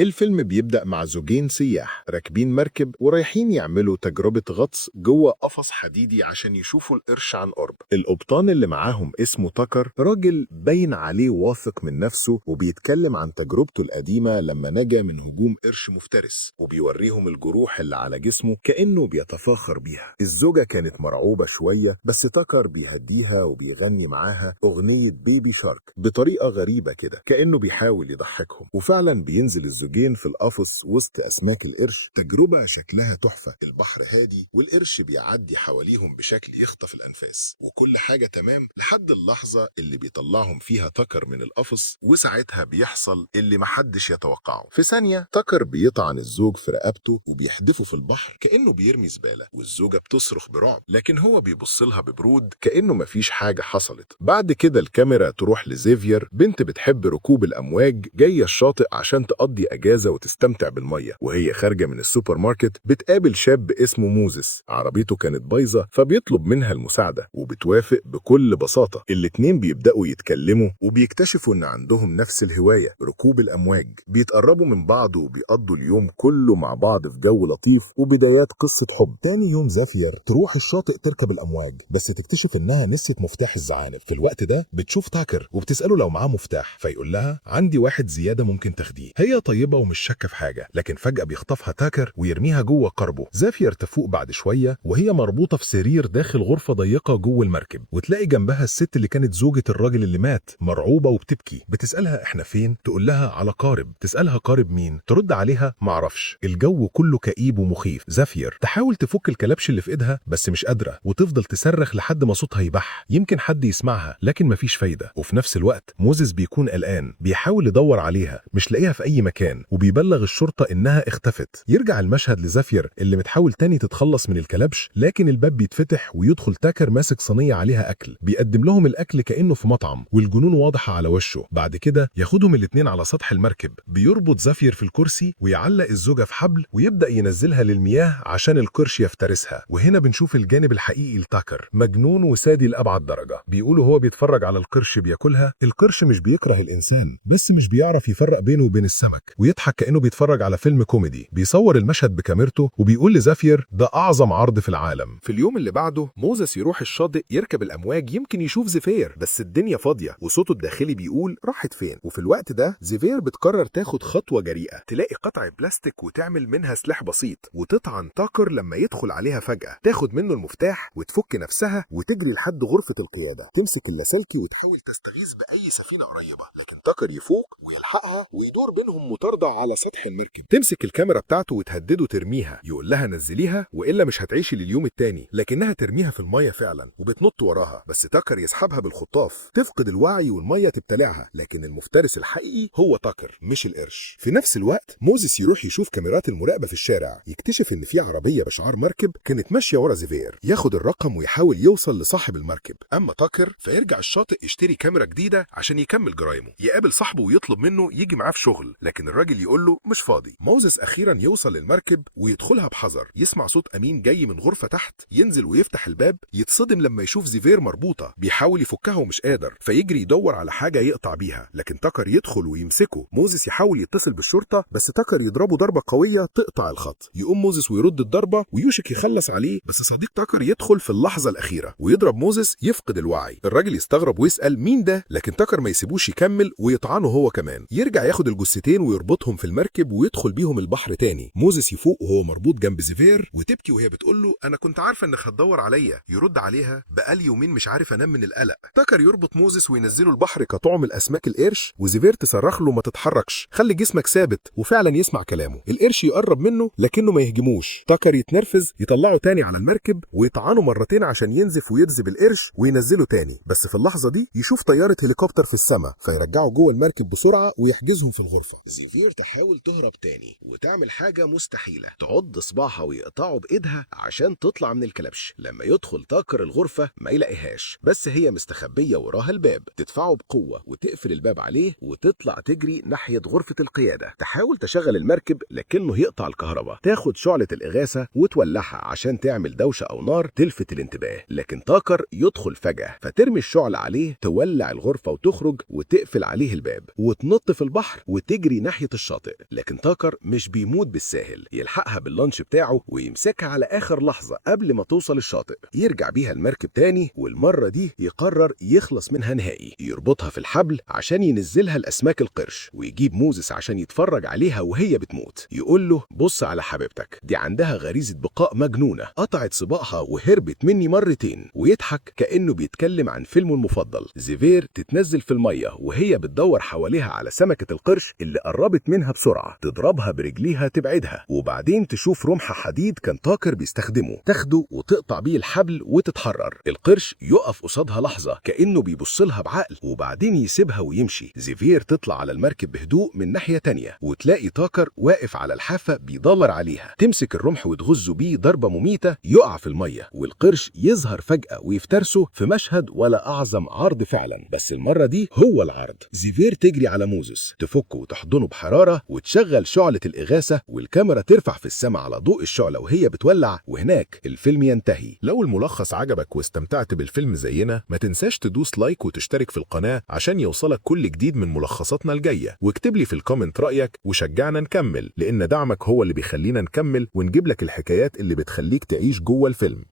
الفيلم بيبدأ مع زوجين سياح راكبين مركب ورايحين يعملوا تجربة غطس جوه قفص حديدي عشان يشوفوا القرش عن قرب. القبطان اللي معاهم اسمه تاكر، راجل باين عليه واثق من نفسه وبيتكلم عن تجربته القديمة لما نجا من هجوم قرش مفترس، وبيوريهم الجروح اللي على جسمه كأنه بيتفاخر بيها. الزوجة كانت مرعوبة شوية بس تاكر بيهديها وبيغني معاها أغنية بيبي شارك بطريقة غريبة كده كأنه بيحاول يضحكهم. وفعلا بينزل الزوجين في القفص وسط أسماك القرش. تجربة شكلها تحفة، البحر هادي والقرش بيعدي حواليهم بشكل يخطف الأنفاس، وكل حاجة تمام لحد اللحظة اللي بيطلعهم فيها تاكر من القفص. وساعتها بيحصل اللي محدش يتوقعه. في ثانية تاكر بيطعن الزوج في رقبته وبيحدفه في البحر كأنه بيرمي زبالة، والزوجة بتصرخ برعب لكن هو بيبص لها ببرود كأنه مفيش حاجة حصلت. بعد كده الكاميرا تروح لزيفير، بنت بتحب ركوب الأمواج، جاية الشاطئ عشان تقضي أجازة وتستمتع بالمية. وهي خارجة من السوبر ماركت بتقابل شاب اسمه موزس، عربيته كانت بايظة فبيطلب منها المساعدة وبتوافق بكل بساطة. الاتنين بيبدأوا يتكلموا وبيكتشفوا إن عندهم نفس الهواية، ركوب الأمواج. بيتقربوا من بعض وبيقضوا اليوم كله مع بعض في جو لطيف وبدايات قصة حب. تاني يوم زافير تروح الشاطئ تركب الأمواج بس تكتشف إنها نسيت مفتاح الزعانف. في الوقت ده بتشوف تاكر وبتسأله لو معاه مفتاح، فيقول لها عندي واحد زيادة ممكن تاخديه. هي طيبة ومش شاكة في حاجة، لكن فجأة بيخطفها تاكر ويرميها جوه قربه. زافير تفوق بعد شوية وهي مربوطة في سرير داخل غرفة ضيقة جوه المركب، وتلاقي جنبها الست اللي كانت زوجة الراجل اللي مات مرعوبة وبتبكي. بتسألها احنا فين؟ تقول لها على قارب. تسألها قارب مين؟ ترد عليها معرفش. الجو كله كئيب ومخيف. زافير تحاول تفك الكلبش اللي في ايدها بس مش قادرة، وتفضل تصرخ لحد ما صوتها يبح يمكن حد يسمعها، لكن مفيش فايدة. وفي نفس الوقت موزس بيكون قلقان، بيحاول يدور عليها مش لاقيها في اي مكان، وبيبلغ الشرطة انها اختفت. يرجع المشهد لزافير اللي متحاول تاني تتخلص من الكلبش، لكن الباب بيتفتح ويدخل تاكر ماسك صينية عليها اكل. بيقدم لهم الاكل كأنه في مطعم والجنون واضحة على وشه. بعد كده ياخدهم الاتنين على سطح المركب، بيربط زافير في الكرسي ويعلق الزوجة في حبل ويبدأ ينزلها للمياه عشان القرش يفترسها. وهنا بنشوف الجانب الحقيقي لتاكر، مجنون وسادي لأبعد درجة. بيقولوا هو بيتفرج على القرش بياكلها. القرش مش بيكره الإنسان بس مش بيعرف يفرق بينه وبين السمك، ويضحك كأنه بيتفرج على فيلم كوميدي. بيصور المشهد بكاميرته وبيقول لزافير ده أعظم عرض في العالم. في اليوم اللي بعده موزس يروح الشاطئ يركب الأمواج يمكن يشوف زفير، بس الدنيا فاضية وصوته الداخلي بيقول راحت فين. وفي الوقت ده زفير بتقرر تاخد خطوة جريئة، تلاقي قطعة بلاستيك وتعمل منها سلاح بسيط وتطعن تاكر لما يدخل عليها فجأة. تاخد منه المفتاح وتفك نفسها وتجري لحد غرفة القيادة، تمسك اللاسلكي وتحاول تستغيث بأي سفينة قريبة، لكن تاكر يفوق ويلحقها ويدور بينهم مطاردة على سطح المركب. تمسك الكاميرا بتاعته وتهدده ترميها، يقول لها نزليها وإلا مش هتعيشي لليوم التاني، لكنها ترميها في المية فعلا وبتنط وراها، بس تاكر يسحبها بالخطاف. تفقد الوعي والمية تبتلعها، لكن المفترس الحقيقي هو تاكر مش القرش. في نفس الوقت موزس يروح يشوف كاميرات المراقبة في الشارع، يكتشف ان في عربية بشعار مركب كانت ماشية ورا زيفير. ياخد الرقم ويحاول يوصل لصاحب المركب. اما تاكر فيرجع الشاطئ يشتري كاميرا جديدة عشان يكمل جرايمه. يقابل صاحبه ويطلب منه يجي معاه في شغل، لكن الراجل يقول له مش فاضي. موزس اخيرا يوصل للمركب ويدخلها بحذر. يسمع صوت امين جاي من غرفة تحت، ينزل ويفتح الباب، يتصدم لما يشوف زيفير مربوطة. بيحاول يفكها ومش قادر، فيجري يدور على حاجة يقطع بيها، لكن تاكر يدخل ويمسكه. موزس يحاول يتصل بالشرطة بس تاكر يضربه ضربة قوية تقطع الخط. يقوم موزس ويرد الضربة ويوشك يخلص عليه، بس صديق تاكر يدخل في اللحظة الأخيرة ويضرب موزس يفقد الوعي. الراجل يستغرب ويسأل مين ده، لكن تاكر ما يسيبوش يكمل ويطعنه هو كمان. يرجع ياخد الجثتين ويربطهم في المركب ويدخل بيهم البحر تاني. موزس يفوق وهو مربوط جنب زيفير وتبكي وهي بتقول له انا كنت عارفة انك هتدور عليا. يرد عليها بقالي يومين مش عارف انام من القلق. تاكر يربط موزس وينزله البحر كطعم الاسماك القرش، وزيفير تصرخ له ما تتحركش، خلي جسمك ثابت، وفعلا يسمع كلامه. القرش يقرب منه لكنه ما يهجموش. تاكر يتنرفز يطلعه تاني على المركب ويطعنه مرتين عشان ينزف ويجذب القرش وينزله تاني، بس في اللحظة دي يشوف طيارة هليكوبتر في السماء فيرجعه جوه المركب بسرعة ويحجزهم في الغرفة. زيفير تحاول تهرب تاني وتعمل حاجة مستحيلة، تعض صباعها ويقطعه بإيدها عشان تطلع من الكلبش. لما يدخل تاكر الغرفة ما يلاقيهاش، بس هي مستخبية وراها الباب. تدفعه بقوة وتقفل الباب عليه وتطلع تجري ناحية غرفة القيادة. تحاول تشغل المركب لكنه يقطع الكهرباء. تاخد شعلة الإغاثة وتولعها عشان تعمل دوشة أو نار تلفت الانتباه، لكن تاكر يدخل فجأة فترمي الشعلة عليه، تولع الغرفة وتخرج وتقفل عليه الباب وتنط في البحر وتجري ناحية الشاطئ. لكن تاكر مش بيموت بالساهل، يلحقها باللانش بتاعه ويمسكها على آخر لحظة قبل ما توصل الشاطئ. يرجع بيها المركب تاني، والمرة دي يقرر يخلص منها نهائي. يربطها في الحبل عشان ينزلها الأسماك القرش، ويجيب موزس عشان يتفرج عليها وهي بتموت. يقول له بص على حبيبتك دي، عندها غريزة بقاء مجنونة، قطعت صباعها وهربت مني مرتين. ويضحك كأنه بيتكلم عن فيلمه المفضل. زيفير تتنزل في المية وهي بتدور حواليها على سمكة القرش اللي قربت منها بسرعة، تضربها برجليها تبعدها، وبعدين تشوف رمح حديد كان تاكر بيستخدمه، تاخده وتقطع بيه الحبل وتتحرر. القرش يقف قصادها لحظة كأنه بيبصلها بعقل، وبعدين يسيبها ويمشي. زيفير تطلع على المركب بهدوء من ناحية تانية وتلاقي تاكر واقف على الحافة بيدور عليها. تمسك الرمح وتغزه بيه ضربة مميتة، يقع في المية، والقرش يظهر فجأة ويفترسه في مشهد ولا أعظم عرض فعلا، بس المرة دي هو العرض. زيفير تجري على موزس تفكه وتحضنه بحرارة وتشغل شعلة الإغاثة، والكاميرا ترفع في السماء على ضوء الشعلة وهي بتولع، وهناك الفيلم ينتهي. لو الملخص عجبك واستمتعت بالفيلم زينا، ما تنساش تدوس لايك وتشترك في القناة عشان يوصلك كل جديد من ملخصاتنا الجاية، واكتب لي في الكومنت رأيك وشجعنا نكمل، لأن دعمك هو اللي بيخلينا نكمل ونجيب لك الحكايات اللي بتخليك تعيش جوه الفيلم.